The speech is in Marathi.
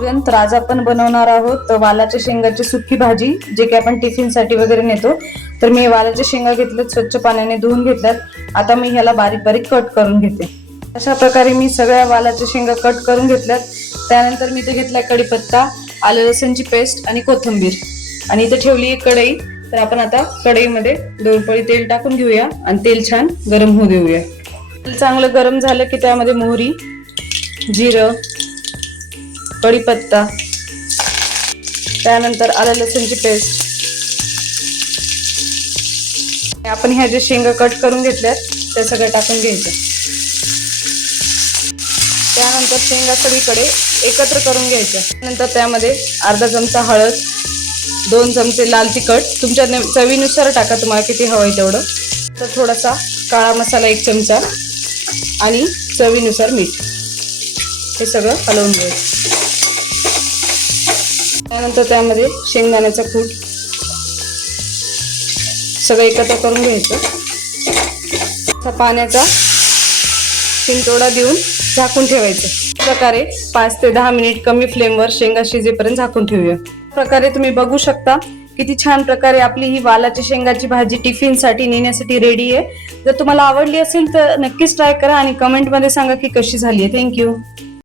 तर आज आपण बनवणार आहोत वालाच्या शेंगाची सुकी भाजी, जे की आपण टिफिन साठी वगैरे नेतो. तर मी वालाच्या शेंगा घेतल्यात, स्वच्छ पाण्याने धुवून घेतल्यात. आता मी ह्याला बारीक बारीक कट करून घेते. अशा प्रकारे मी सगळ्या वालाच्या शेंगा कट करून घेतल्यात. त्यानंतर मी इथे घेतलाय कढीपत्ता, आलं लसूणची पेस्ट आणि कोथिंबीर, आणि इथे ठेवली एक कढई. तर आपण आता कढईमध्ये 2 पळी तेल टाकून घेऊया आणि तेल छान गरम होऊ देऊया. तेल चांगलं गरम झालं की त्यामध्ये मोहरी, जिरं, कढीपत्ता, त्यानंतर आलं लसूणची पेस्ट, आपण ह्या जे शेंगा कट करून घेतल्यात त्या सगळ्या टाकून घ्यायचं. त्यानंतर शेंगा सगळीकडे एकत्र करून घ्यायच्या. नंतर त्यामध्ये अर्धा चमचा हळद, 2 चमचे लाल तिखट, तुमच्या चवीनुसार टाका, तुम्हाला किती हवंय तेवढं. तर थोडासा काळा मसाला 1 चमचा आणि चवीनुसार मीठ, हे सगळं हलवून घ्यायचं. त्यानंतर त्यामध्ये शेंगदाण्याचा कूट सगळं एकत्र करून घ्यायचं. पाण्याचा शिंतोडा देऊन झाकून ठेवायचं. अशा प्रकारे 5 ते 10 मिनिट कमी फ्लेमवर शेंगा शिजेपर्यंत झाकून ठेवूया. प्रकारे तुम्ही बघू शकता किती छान प्रकारे आपली ही वालाच्या शेंगाची भाजी टिफिन साठी नेण्यासाठी रेडी आहे. जर तुम्हाला आवडली असेल तर नक्कीच ट्राय करा आणि कमेंट मध्ये सांगा की कशी झाली आहे. थँक्यू.